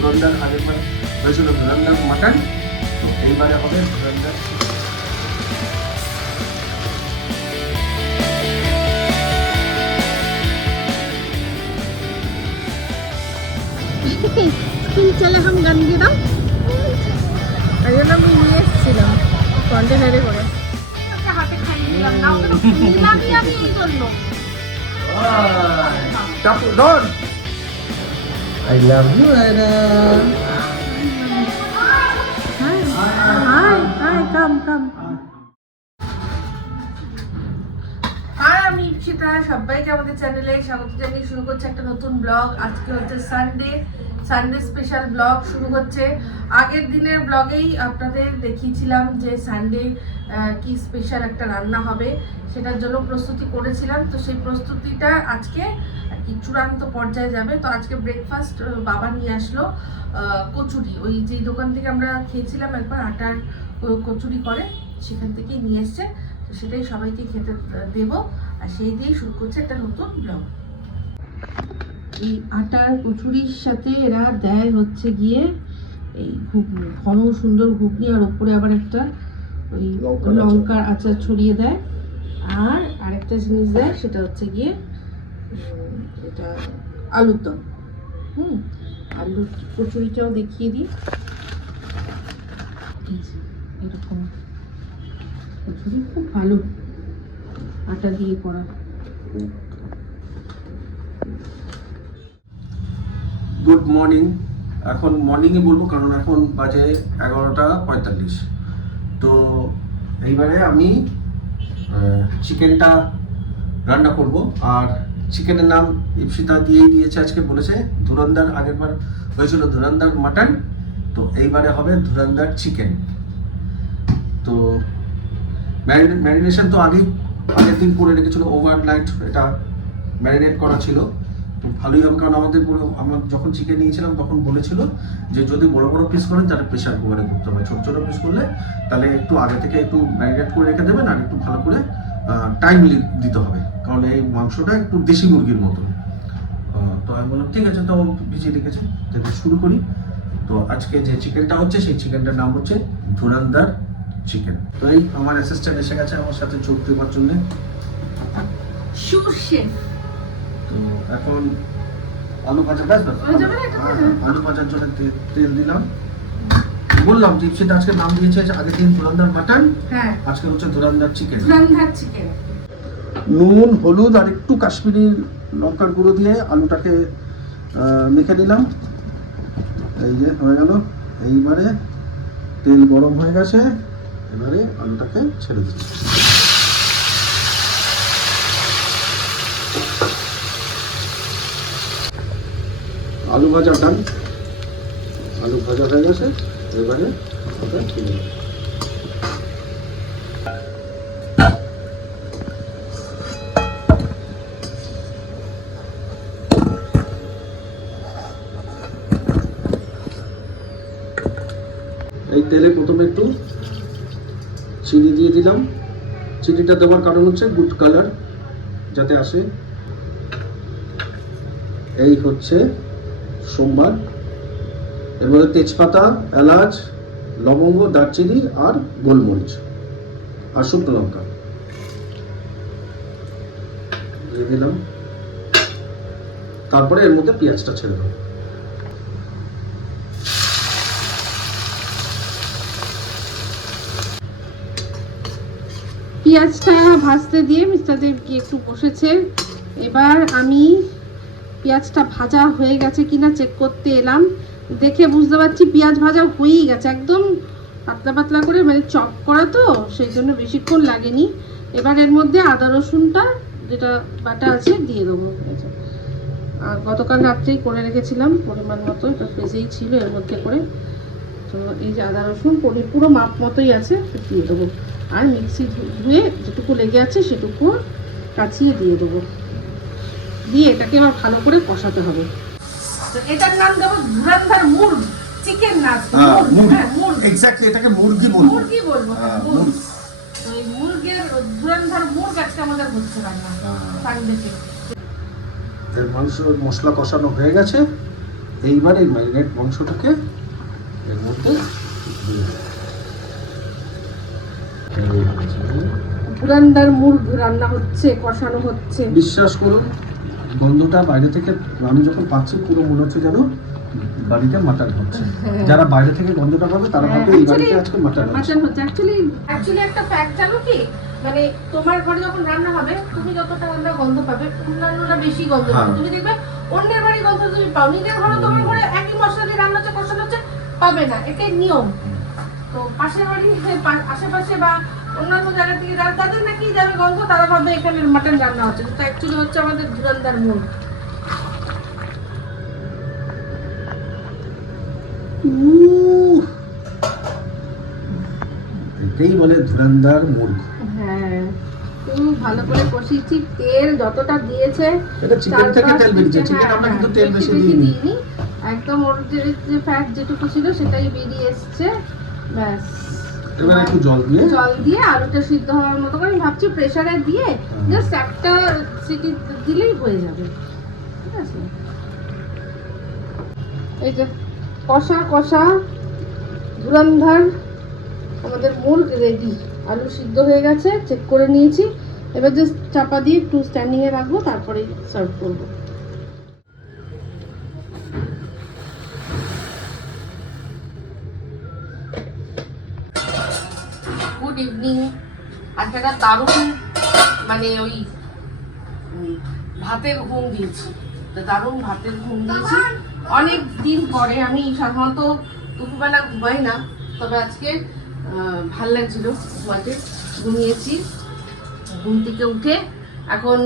ধুরন্ধর আগের বার হয়েছিল ধুরন্ধর মাটন, তো এইবারে হবে ধুরন্ধর। চলে হাম গান দিয়ে দাও, এই জন্য আমি নিয়ে এসেছিলাম কন্টেনারে করে। হাতে খাইয়ে দিলাম না, নিলামই আমি এই জন্য। I love you, Anna. Hi, come. আর আমি ইপসিতা, সবাইকে আমাদের চ্যানেলে স্বাগত জানিয়ে শুরু করছে একটা নতুন ব্লগ। আজকে হচ্ছে সানডে স্পেশাল ব্লগ শুরু হচ্ছে। আগের দিনের ব্লগেই আপনাদের দেখিয়েছিলাম যে সানডে কি স্পেশাল একটা রান্না হবে, সেটার জন্য প্রস্তুতি করেছিলাম। তো সেই প্রস্তুতিটা আজকে কি চূড়ান্ত পর্যায়ে যাবে। তো আজকে ব্রেকফাস্ট বাবা নিয়ে আসলো কচুরি, ওই যে দোকান থেকে আমরা খেয়েছিলাম একবার আটার কচুরি করে, সেখান থেকেই নিয়ে এসছে। তো সেটাই সবাইকে খেতে দেবো, আর সেই দিয়েই শুরু করছে একটা নতুন ব্লগ। এই আটার কচুরির সাথে এরা দেয় হচ্ছে গিয়ে এই ঘুগনি, ঘন সুন্দর ঘুগনি, আর ওপরে আবার একটা ওই লঙ্কার আচার ছড়িয়ে দেয়। আর আরেকটা জিনিস দেয়, সেটা হচ্ছে গিয়ে এটা আলুর দম। আলুর কচুরিটাও দেখিয়ে দিই। এরকম কচুরি খুব ভালো, আটা দিয়ে করা। Good morning. এখন মর্নিংয়ে বলবো কারণ এখন বাজে 11:45। তো এইবারে আমি চিকেনটা রান্না করব, আর চিকেনের নাম ইপসিতা দিয়েই দিয়েছে, আজকে বলেছে ধুরন্ধর। আগের বার হয়েছিল ধুরন্ধর মাটন, তো এইবারে হবে ধুরন্ধর চিকেন। তো ম্যারিনেশন তো আগের দিন করে রেখেছিল, ওভারনাইট এটা ম্যারিনেট করা ছিল। তো ভালোই হবে, কারণ আমরা যখন চিকেন নিয়েছিলাম তখন বলেছিল যে যদি বড় বড় পিস করেন তাহলে প্রেশার কুকারে করতে হবে, ছোট ছোট পিস করলে তাহলে একটু আগে থেকে একটু ম্যারিনেট করে রেখে দেবেন, আর একটু ভালো করে টাইমলি দিতে হবে, কারণ এই মাংসটা একটু দেশি মুরগির মতো। তো আমি বললাম ঠিক আছে, তো ভিজিয়ে রেখেছে, তাহলে শুরু করি। তো আজকে যে চিকেনটা হচ্ছে সেই চিকেনটার নাম হচ্ছে ধুরন্ধর চিকেন। তো এই আমার অ্যাসিস্ট্যান্ট এসে গেছে আমার সাথে যোগ দেওয়ার জন্য। তো এখন আলু ভাজা আলু ভাজার জন্য তেল দিলাম। বললাম যে সেটা আজকে নাম দিয়েছে, আগের দিন ধুরন্ধর মাটন, আজকে হচ্ছে ধুরন্ধর চিকেন। নুন, হলুদ আর একটু কাশ্মীরি লঙ্কার গুঁড়ো দিয়ে আলুটাকে মেখে নিলাম। এই যে হয়ে গেল। এইবারে তেল গরম হয়ে গেছে, এবারে আলুটাকে ছেড়ে দিচ্ছি। আলু ভাজা ডান, আলু ভাজা হয়ে গেছে, এবারে ওটা তুলে নেব। এই তেলে প্রথমে একটু চিনি দিয়ে দিলাম। চিনিটা দেওয়ার কারণ হচ্ছে গুড কালার যাতে আসে। এই হচ্ছে সোমবার। এর মধ্যে তেজপাতা, এলাচ, লবঙ্গ, দারচিনি আর গোলমরিচ আর শুকনো লঙ্কা দিয়ে দিলাম। তারপরে এর মধ্যে পেঁয়াজটা ছেড়ে দেবো। পেঁয়াজটা ভাজতে দিয়ে মিস্টার দেব কি একটু বসেছে। এবার আমি পেঁয়াজটা ভাজা হয়ে গেছে কিনা চেক করতে এলাম। দেখে বুঝতে পারছি পেঁয়াজ ভাজা হয়েই গেছে, একদম পাতলা পাতলা করে, মানে চপ করা তো সেই জন্য বেশিক্ষণ লাগেনি। এবার এর মধ্যে আদা রসুনটা যেটা বাটা আছে দিয়ে দেবো। আর গতকাল রাত্রেই করে রেখেছিলাম পরিমাণ মতো, এটা ফ্রিজেই ছিল এর মধ্যে করে। তো এই যে আদা রসুন পুরো মাপ মতোই আছে, দিয়ে দেবো। আর মিক্সি ধুয়ে যেটুকু লেগে আছে সেটুকু কাচিয়ে দিয়ে দেবো, দিয়ে এটাকে আবার ভালো করে কষাতে হবে। তো এটার নাম দেবো ধুরন্ধর মুরগ চিকেন, না এক্স্যাক্টলি এটাকে মুরগি বলবো। তো এই মুরগের ধুরন্ধর মুরগ আজকে আমাদের হচ্ছে রান্না সানডেতে। এর মাংস মশলা কষানো হয়ে গেছে, এইবার এই ম্যারিনেট মাংসটাকে এর মধ্যে দিয়ে দেব। ধুরান্দার মুরগ রান্না হচ্ছে, কষানো হচ্ছে। বিশ্বাস করুন গন্ধটা বাইরে থেকে আমি যখন পাচ্ছি পুরো মনে হচ্ছে যেন বাড়িতে মাটন হচ্ছে। যারা বাইরে থেকে গন্ধটা পাবে তারা ভাববে এই বাড়িতে আজকে মাটন হচ্ছে। অ্যাকচুয়ালি একটা ফ্যাক্ট জানো কি, মানে তোমার ঘরে যখন রান্না হবে তুমি যতটা রান্না গন্ধ পাবে অন্যান্যরা বেশি গন্ধ পাবে। তুমি দেখবে অন্যের বাড়ির গন্ধ তুমি পাও, নিজের ঘরে তোমার ঘরে একই মশলা দিয়ে রান্না হচ্ছে, কষানো হচ্ছে, পাবে না। এটাই নিয়ম। তো পাশের বাড়ি আশেপাশে বা অন্যান্য জায়গা থেকে যারা তাদের নাকি যাবে গন্ধ, তারা ভাবে এখানে মাটন রান্না হচ্ছে, কিন্তু অ্যাকচুয়ালি হচ্ছে আমাদের ধুরান্দার মুরগ। এটাই বলে ধুরান্দার মুরগ। হ্যাঁ, খুব ভালো করে কষিয়েছি, তেল যতটা দিয়েছে এটা চিকেন থেকে তেল বেরিয়েছে, চিকেন আমরা কিন্তু তেল বেশি দিইনি। একদম ওর যে ফ্যাট যেটুকু ছিল সেটাই বেরিয়ে এসছে। ব্যাস, এবার একটু জল দিয়ে আলুটা সিদ্ধ হওয়ার মতো করে আমি ভাবছি প্রেসারে দিয়ে জাস্ট একটা সিটি দিলেই হয়ে যাবে। ঠিক আছে, এই যে কষা কষা ধুরন্ধর আমাদের মুরগ রেডি। আলু সিদ্ধ হয়ে গেছে, চেক করে নিয়েছি। এবার জাস্ট চাপা দিয়ে একটু স্ট্যান্ডিং এ রাখবো, তারপরে সার্ভ করবো। Good evening. আজকে একটা দারুণ মানে ওই ভাতের ঘুম দিয়েছি, দারুণ ভাতের ঘুম দিয়েছি। অনেক দিন পরে, আমি সাধারণত দুপুরবেলা ঘুমাই না, তবে আজকে ভাল লাগছিল ঘুমাতে, ঘুমিয়েছি। ঘুম থেকে উঠে এখন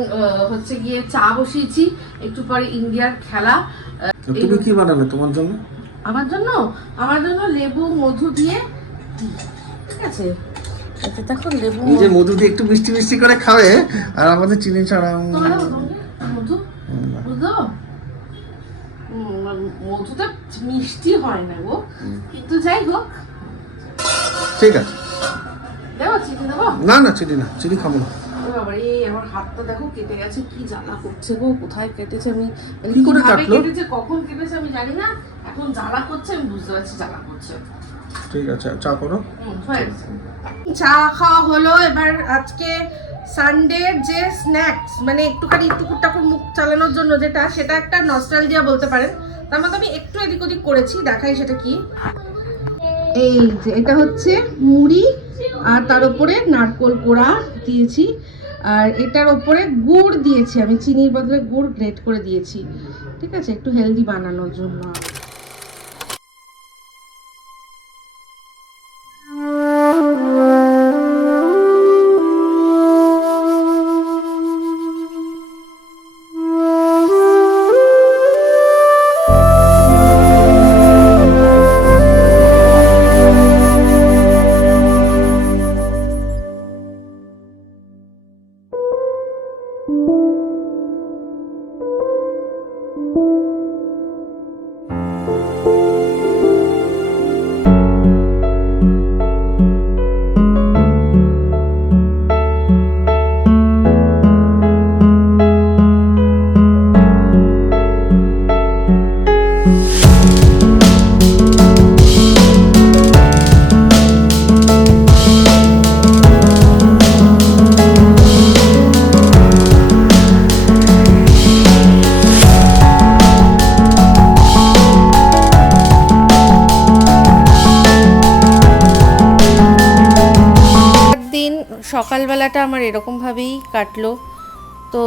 হচ্ছে গিয়ে চা বসিয়েছি, একটু পরে ইন্ডিয়ার খেলা। তুমি কি বানালে তোমার জন্য? আমার জন্য লেবু মধু দিয়ে, ঠিক আছে, দেখো লেবু যে মধু দিয়ে একটু মিষ্টি মিষ্টি করে খাবে, আর আমাদের চিনি ছাড়া। মধু বুঝলো, মধুটা মিষ্টি হয় না গো, কিন্তু যাই হোক। ঠিক আছে, দেবো চিনি দেবো? না না চিনি না, চিনি খাবো না। আমার হাতটা দেখো কেটে গেছে, কি জ্বালা করছে গো। কোথায় কেটেছে আমি কি করে কাটলো? কেটেছে, কখন কেটেছে আমি জানি না, এখন জ্বালা করছে, আমি বুঝতে পারছি জ্বালা করছে। ঠিক আছে, চা করো। চা খাওয়া হলো। এবার আজকে সানডে যে স্ন্যাক্স, মানে একটুখানি টুকুর মুখ চালানোর জন্য যেটা, সেটা একটা নস্টালজিয়া বলতে পারেন। তার মধ্যে আমি একটু এদিক ওদিক করেছি, দেখাই সেটা কি। এই যে এটা হচ্ছে মুড়ি, আর তার উপরে নারকোল কোড়া দিয়েছি, আর এটার উপরে গুড় দিয়েছি আমি, চিনির বদলে গুড় গ্রেট করে দিয়েছি। ঠিক আছে, একটু হেলদি বানানোর জন্য। সকালবেলাটা আমার এরকমভাবেই কাটলো। তো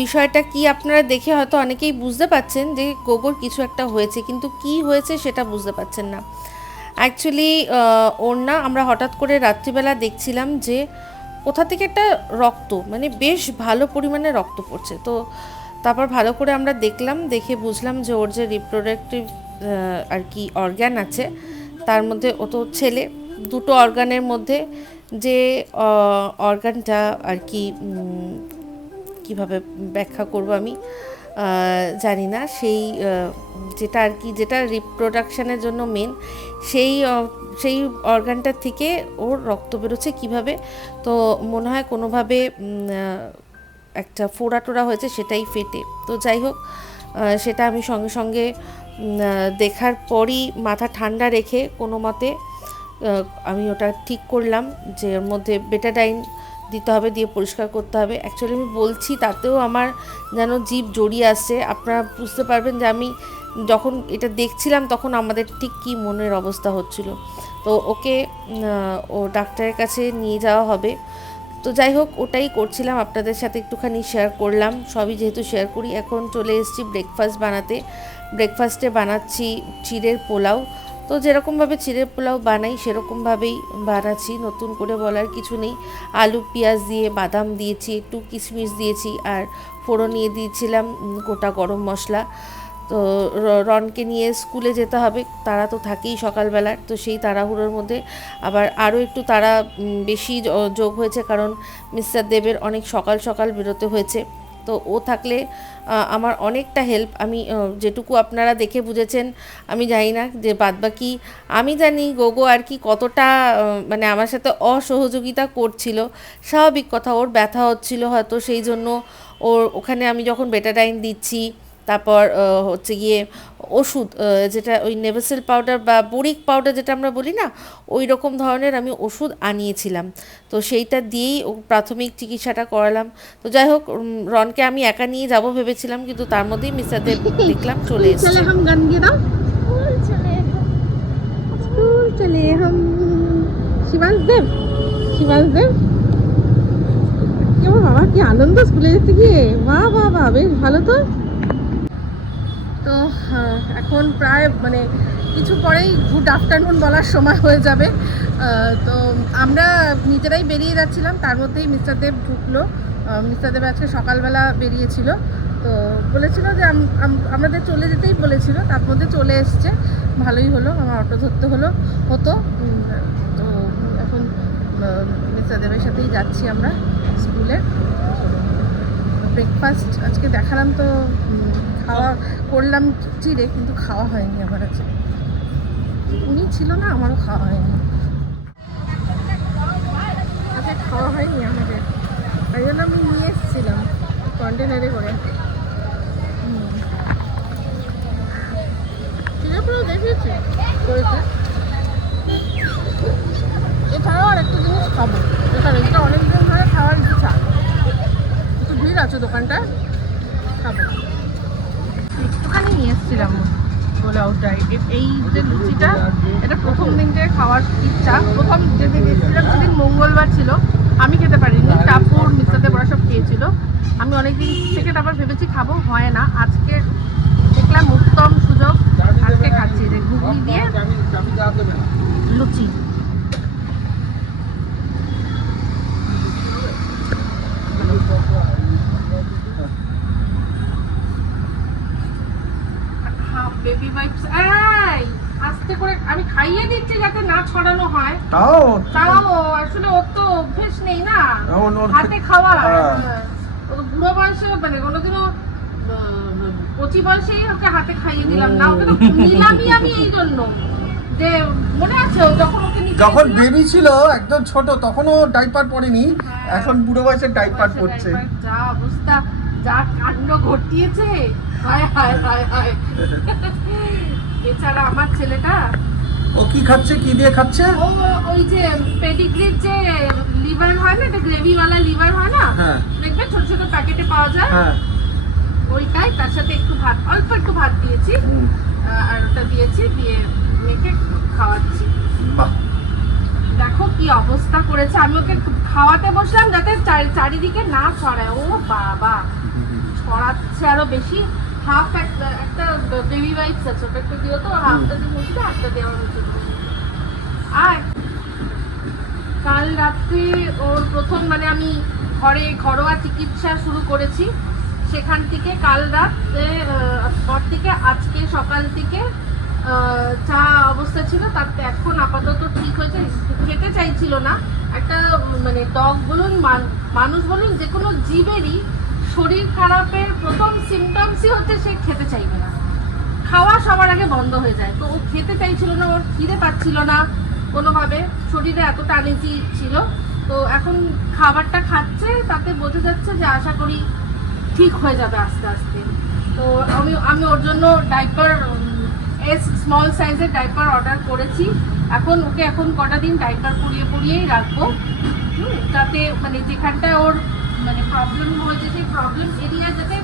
বিষয়টা কি আপনারা দেখে হয়তো অনেকেই বুঝতে পাচ্ছেন যে গোগোর কিছু একটা হয়েছে, কিন্তু কি হয়েছে সেটা বুঝতে পাচ্ছেন না। অ্যাকচুয়ালি ওর না, আমরা হঠাৎ করে রাত্রিবেলা দেখছিলাম যে কোথা থেকে একটা রক্ত, মানে বেশ ভালো পরিমাণে রক্ত পড়ছে। তো তারপর ভালো করে আমরা দেখলাম, দেখে বুঝলাম যে ওর যে রিপ্রোডাক্টিভ আর কি অর্গ্যান আছে, তার মধ্যে ও তো ছেলে, দুটো অর্গানের মধ্যে যে অর্গানটা আর কি কীভাবে ব্যাখ্যা করব আমি জানি না, সেই যেটা আর কি, যেটা রিপ্রোডাকশানের জন্য মেন, সেই অর্গানটার থেকে ওর রক্ত বেরোচ্ছে কিভাবে। তো মনে হয় কোনোভাবে একটা ফোড়া টোড়া হয়েছে, সেটাই ফেটে। তো যাই হোক, সেটা আমি সঙ্গে সঙ্গে দেখার পরই মাথা ঠান্ডা রেখে কোনো মতে আমি ওটা ঠিক করলাম যে ওর মধ্যে বেটাডাইন দিতে হবে, দিয়ে পরিষ্কার করতে হবে। অ্যাকচুয়ালি আমি বলছি তাতেও আমার যেন জিভ জড়িয়ে আসছে। আপনারা বুঝতে পারবেন যে আমি যখন এটা দেখছিলাম তখন আমাদের ঠিক কী মনের অবস্থা হচ্ছিল। তো ওকে ও ডাক্তারের কাছে নিয়ে যাওয়া হবে। তো যাই হোক, ওটাই করছিলাম, আপনাদের সাথে একটুখানি শেয়ার করলাম। সবই যেহেতু শেয়ার করি। এখন চলে এসেছি ব্রেকফাস্ট বানাতে। ব্রেকফাস্টে বানাচ্ছি চিড়ের পোলাও। তো যেরকমভাবে চিড়ের পোলাও বানাই সেরকমভাবেই বানাচ্ছি, নতুন করে বলার কিছু নেই। আলু পেঁয়াজ দিয়ে, বাদাম দিয়েছি, একটু কিশমিশ দিয়েছি, আর ফোড়ন নিয়ে দিয়েছিলাম গোটা গরম মশলা। তো রনকে নিয়ে স্কুলে যেতে হবে, তারা তো থাকেই সকালবেলার। তো সেই তাড়াহুড়োর মধ্যে আবার আরও একটু তারা বেশি যোগ হয়েছে, কারণ মিস্টার দেবের অনেক সকাল সকাল বেরোতে হয়েছে। তো ও থাকলে আমার অনেকটা হেল্প। আমি যেটুকু আপনারা দেখে বুঝেছেন আমি জানি না, যে বাদবাকি আমি জানি গোগো আর কি কতটা মানে আমার সাথে অসহযোগিতা করছিল। স্বাভাবিক কথা, ওর ব্যথা হচ্ছিল হয়তো, সেই জন্য ওর ওখানে আমি যখন বেটাডাইন দিচ্ছি, তারপর হচ্ছে গিয়ে ওষুধ যেটা ওই নেভাসেল পাউডার বা বোরিক পাউডার যেটা আমরা বলি না, ওই রকম ধরনের আমি ওষুধ আনিয়েছিলাম। তো সেইটা দিয়েই প্রাথমিক চিকিৎসাটা করালাম। তো যাই হোক, রনকে আমি একা নিয়ে যাব ভেবেছিলাম, কিন্তু তার মধ্যেই মিস্টার দেব দেখলাম চলে এসেছে। चले हम गान गे दाओ स्कूल चले हम शिवांश देव কেমন বাবা, কি আনন্দ স্কুলে যেতে গিয়ে। বাহ বাহ বাহ, বেশ ভালো। তো এখন প্রায় মানে কিছু পরেই গুড আফটারনুন বলার সময় হয়ে যাবে। তো আমরা নিজেরাই বেরিয়ে যাচ্ছিলাম, তার মধ্যেই মিস্টার দেব ঢুকলো। মিস্টার দেব আজকে সকালবেলা বেরিয়েছিল, তো বলেছিল যে আমাদের চলে যেতেই বলেছিল, তার মধ্যে চলে এসছে। ভালোই হলো, আমার অটো ধরতে হতো। তো এখন মিস্টার দেবের সাথেই যাচ্ছি আমরা স্কুলে। ব্রেকফাস্ট আজকে দেখালাম, তো খাওয়া করলাম চিড়ে, কিন্তু খাওয়া হয়নি আমার। আজকে উনি ছিল না, আমারও খাওয়া হয়নি। আজকে খাওয়া হয়নি আমাদের, তাই জন্য আমি নিয়ে এসেছিলাম কন্টেনারে করে। চিড়ে পুরো দেখেছি করেছে। এছাড়াও আর একটা জিনিস খাবো, যেটা অনেকদিন ধরে খাওয়ার ইচ্ছা। একটু ভিড় আছে দোকানটা, খাবো। একটুখানি নিয়ে এসেছিলাম বলে ওটাই। এই যে লুচিটা, এটা প্রথম দিন থেকে খাওয়ার ইচ্ছা। প্রথম যেদিন এসেছিলাম সেদিন মঙ্গলবার ছিল, আমি খেতে পারিনি, টাপুর মিস্টারদের বড় সব খেয়েছিল। আমি অনেকদিন থেকে তারপর ভেবেছি খাবো, হয় না। আজকে দেখলাম উত্তম সুযোগ, আজকে খাচ্ছি। যে ঘুগনি দিয়ে লুচি। বেবি ওয়াইপস আস্তে করে আমি খাইয়ে দিচ্ছি যাতে না ছড়ানো হয়। তাও আসলে ওর তো অভ্যেস নেই না হাতে খাওয়া। বুড়ো বয়সে মানে কোনোদিনও কচি বয়সেই ওকে হাতে খাইয়ে দিলাম না, ওকে তো নিলামই আমি এই জন্য। যে মনে আছে যখন বেবি ছিল একদম ছোট, তখনও ডাইপার পরেনি, এখন বুড়ো বয়সে ডাইপার পরছে। যা অবস্থা, যা কাণ্ড ঘটিয়েছে, হায় হায় হায় হায়। এছাড়া আমার ছেলেটা ও কি খাচ্ছে, কি দিয়ে খাচ্ছে? ও ওই যে পেডিগ্রির যে লিভার হয় না, এটা গ্রেভিওয়ালা লিভার হয় না, দেখবে ছোট ছোট প্যাকেটে পাওয়া যায়, ওইটাই। তার সাথে একটু ভাত, অল্প একটু ভাত দিয়েছি, আর ওটা দিয়েছি, দিয়ে মেখে খাওয়াচ্ছি। দেখো কি অবস্থা করেছে। আমি ওকে খাওয়াতে বসলাম যাতে চারিদিকে না ছড়ায়। ও বাবা, ছড়াচ্ছে আরো বেশি। হাফ একটা বেবি ওয়াইপস আছে, ওটা একটু দিও তো, হাফটা দিয়ে মুছতে, হাফটা দেওয়া হচ্ছে। আর কাল রাত্রে ওর প্রথম মানে আমি ঘরোয়া চিকিৎসা শুরু করেছি, সেখান থেকে কাল রাতে পর থেকে আজকে সকাল থেকে যা অবস্থা ছিল তাতে এখন আপাতত ঠিক হয়েছে। খেতে চাইছিল না। একটা মানে ডগ বলুন, মানুষ বলুন, যে কোনো জীবেরই শরীর খারাপের প্রথম সিমটমসই হচ্ছে সে খেতে চাইবে না। খাওয়া সবার আগে বন্ধ হয়ে যায়। তো ও খেতে চাইছিল না, ওর খিদে পাচ্ছিল না কোনোভাবে, শরীরে এতটা আনইজি ছিল। তো এখন খাবারটা খাচ্ছে, তাতে বোঝা যাচ্ছে যে আশা করি ঠিক হয়ে যাবে আস্তে আস্তে। তো আমি ওর জন্য ডাইপার স্মল সাইজের ডাইপার অর্ডার করেছি। এখন কটা দিন ডাইপার পরিয়েই রাখবো, যাতে মানে যেখানটায় ওর মানে প্রবলেম হয়েছে সেই প্রবলেম এরিয়া যাতে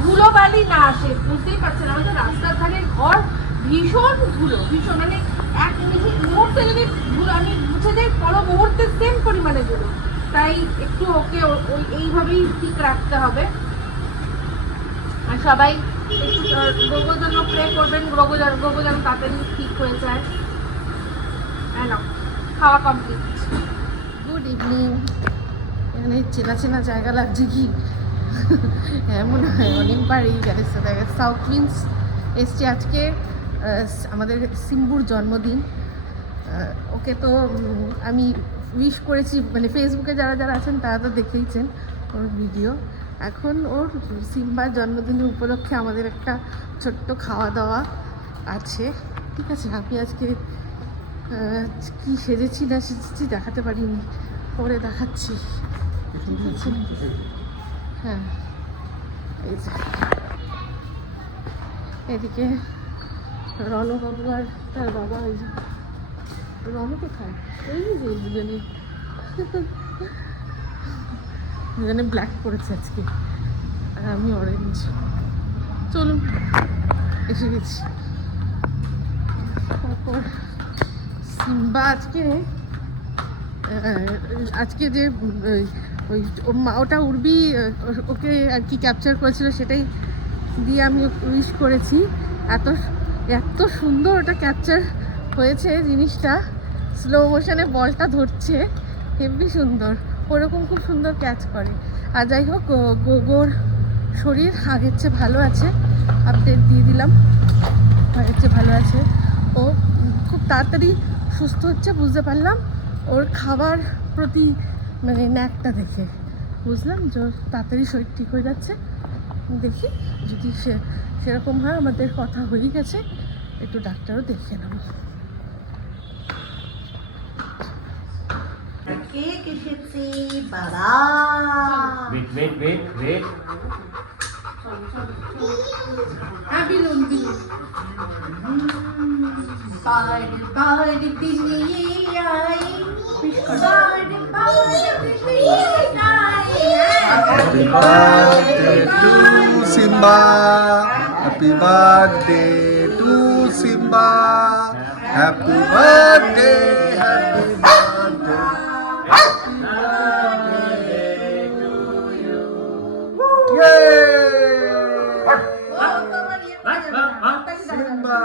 ধুলো বালি না আসে। বুঝতেই পারছেন আমাদের রাস্তার ধারে ঘর, ভীষণ ধুলো, ভীষণ মানে এক মুহূর্তে যদি ধুলো আমি মুছে যাই পরো মুহূর্তে সেম পরিমাণে ধুলো। তাই একটু ওকে ওই এইভাবেই ঠিক রাখতে হবে। আর সবাই একটু গোগোর জন্য প্রে করবেন, গোগো যেন তাড়াতাড়ি ঠিক হয়ে যায়। হ্যাঁ, খাওয়া কমপ্লিট। Good evening. এখানে চেনা জায়গা লাগছে কি? হ্যাঁ মনে হয় অনেকবার এই জায়গায় সাউথ উইন্ডস এসছি। আজকে আমাদের সিম্বুর জন্মদিন। ওকে তো আমি উইশ করেছি, মানে ফেসবুকে যারা আছেন তারা তো দেখেইছেন ওর ভিডিও। এখন ওর সিম্বার জন্মদিনের উপলক্ষে আমাদের একটা ছোট্ট খাওয়া দাওয়া আছে, ঠিক আছে? আমি আজকে কি সেজেছি না সেজেছি দেখাতে পারিনি, পরে দেখাচ্ছি, ঠিক আছে? হ্যাঁ, এই যে এদিকে রণবাবু আর তার বাবা। ওই যে রণ কোথায়? এই যে দুজনে ব্ল্যাক পরেছে আজকে, আর আমি অরেঞ্জ। চলুন, এসে গেছি। তারপর সিম্বা আজকে যে ওই ওটা উর্বি ওকে আর কি ক্যাপচার করেছিল সেটাই দিয়ে আমি উইশ করেছি। এত সুন্দর ওটা ক্যাপচার হয়েছে, জিনিসটা স্লো মোশনে বলটা ধরছে, হেভি সুন্দর। ওরকম খুব সুন্দর ক্যাচ করে। আর যাই হোক, গোগোর শরীর আগের চেয়ে ভালো আছে, আপডেট দিয়ে দিলাম, আগের চেয়ে ভালো আছে। ও খুব তাড়াতাড়ি সুস্থ হচ্ছে বুঝতে পারলাম, ওর খাবার প্রতি মানে ন্যাকটা দেখে বুঝলাম যে তাড়াতাড়ি শরীর ঠিক হয়ে যাচ্ছে। দেখি যদি সেরকম হয়, আমাদের কথা হয়ে গেছে, একটু ডাক্তারও দেখিয়ে নেব। কেক এসেছে বাবা। wait. হ্যাঁ, বিলুন বাড়ি নিয়ে I, Happy birthday to Simba. Happy birthday to Simba. Happy birthday, happy birthday. Happy birthday to you. Yay! Simba,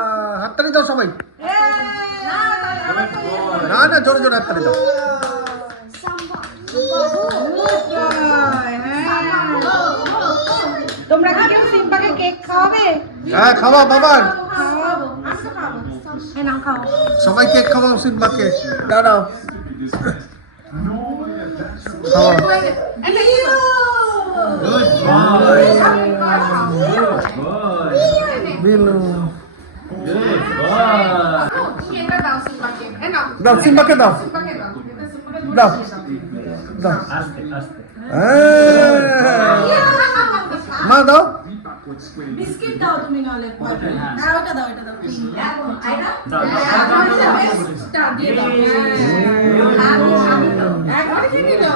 হাততালি দাও সবাই। না জোরে হাততালি দাও। তোমরা কি কেউ সিম্বাকে কেক খাওয়াবে? হ্যাঁ, খাওয়া বাবার, খাওয়াবো, আমি তো খাওয়াবো। হ্যাঁ, নাও খাও। সবাই কেক খাওয়াও সিম্বাকে। দাঁড়াও, খাওয়া। Good boy. Bilu, Good boy. এটা দাও সিম্বাকে। দাও সিম্বাকে দাও, সিম্বাকে দাও। দাও দাও। আস্তে মা দাও। বিস্কিট দাও তুমি, নাহলে আর ওটা দাও, এটা দাও। একবারে খেয়ে দাও।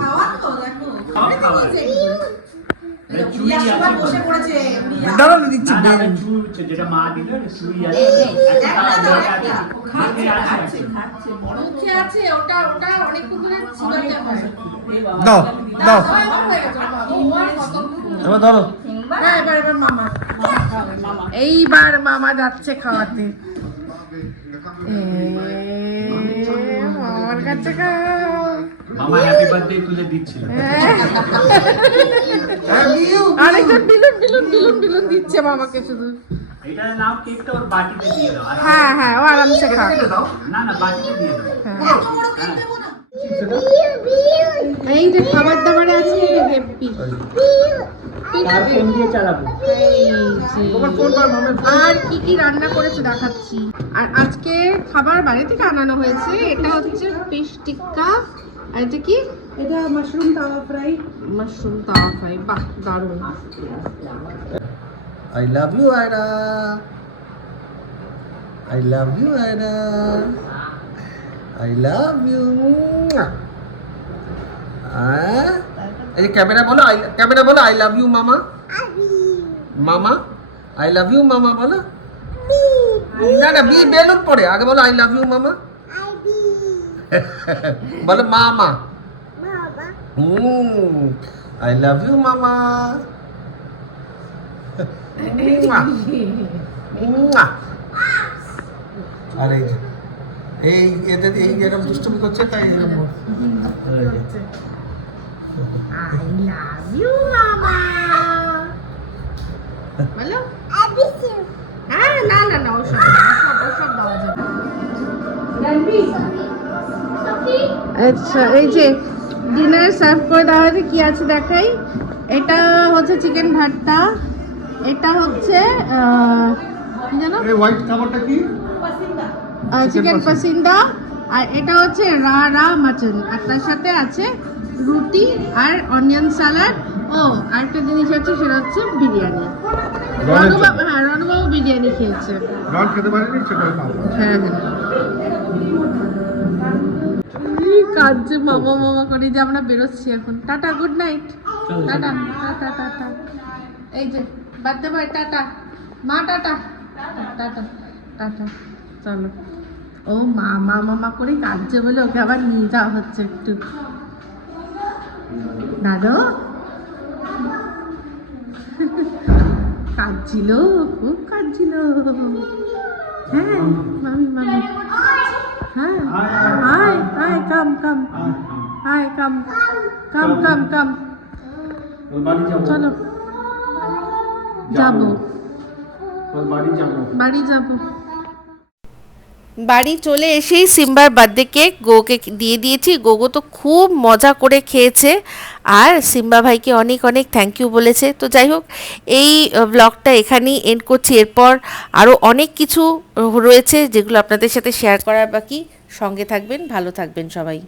খাওয়া তো দেখো। চুই আছে, বসে পড়েছে। দাঁড়াও দিচ্ছি। যেটা মা দিল চুই আছে, মুখে আছে, ওটা অনেকক্ষণ ধরে চিবাতে হয়। দাও দাও, হয়ে গেছে এবার ধরো। হ্যাঁ, এবার মামা। এইবার মামা যাচ্ছে খাওয়াতে। মামার কাছে খাও। মামা হ্যাপি বার্থডে তুলে দিচ্ছিল। আরেকজন বিলুন দিচ্ছে মামাকে শুধু। এটা নাও, কেকটা ওর বাটিতে দিয়ে দাও। হ্যাঁ, ও আরামসে খাও। না বাটিতে দিয়ে দাও। এই যে খাবার দাবারে আছে হেপি। তার ফোন দিয়ে চালাবো। আর কি রান্না করেছে দেখাচ্ছি। আর আজকে খাবার বাইরে থেকে আনানো হয়েছে। এটা হচ্ছে ফিশ টিক্কা, আর এটা কি? এটা মাশরুম তাওয়া ফ্রাই। বাহ, দারুণ। I love you, Aira. I love you Aira, I love you. এই ক্যামেরা বলো, ক্যামেরা বলো আই লাভ ইউ মামা। মামা আই লাভ ইউ মামা বলো। না না বি বেলুন পড়ে, আগে বলো আই লাভ ইউ মামা। বলো মামা। আই লাভ ইউ মামা। আর এই যে এই এদের এই এরকম দুষ্টুমি করছে তাই এরকম আই লাভ ইউ মামা বলো। হ্যাঁ না না না ওসব দেওয়া যাবে। আচ্ছা এই যে ডিনার সার্ভ করে দেওয়া হয়েছে, কি আছে দেখাই। এটা হচ্ছে চিকেন ভর্তা, এটা হচ্ছে কি জানো এই হোয়াইট খাবারটা কি? চিকেন পাসিন্দা, আর এটা হচ্ছে রা মাটন, আর তার সাথে আছে রুটি আর অনিয়ন স্যালাড। ও আরেকটা জিনিস আছে, সেটা হচ্ছে বিরিয়ানি। রণবাবু, হ্যাঁ রণবাবু বিরিয়ানি খেয়েছে। রন খেতে পারেনি সেটা খাবো। হ্যাঁ হ্যাঁ কাজে মামা মামা করে যে আমরা বেরোচ্ছি এখন। Tata, good night. Tata tata tata. এই যে বার্থডে ভাই টাটা, মা টাটা টাটা টাটা। চলো, ও মামা মামা করে কাঁদছে বলে ওকে আবার নিয়ে যাওয়া হচ্ছে একটু। দাদা কাঁদছিল, খুব কাঁদছিল। হ্যাঁ মামি মামি, হ্যাঁ হাই হাই কাম কাম, হাই কাম কাম কাম কাম। বাড়ি যাবো, চলো যাবো, বাড়ি যাবো, বাড়ি যাবো। বাড়ি চলে এসেই সিম্বার বার্থডে কেক গোকে দিয়ে দিয়েছি। গোগো তো খুব মজা করে খেয়েছে আর সিম্বা ভাইকে অনেক অনেক থ্যাংক ইউ বলেছে। তো যাই হোক, এই ব্লগটা এখানেই এন্ড করছি। এরপর আরও অনেক কিছু রয়েছে যেগুলো আপনাদের সাথে শেয়ার করার বাকি। সঙ্গে থাকবেন, ভালো থাকবেন সবাই।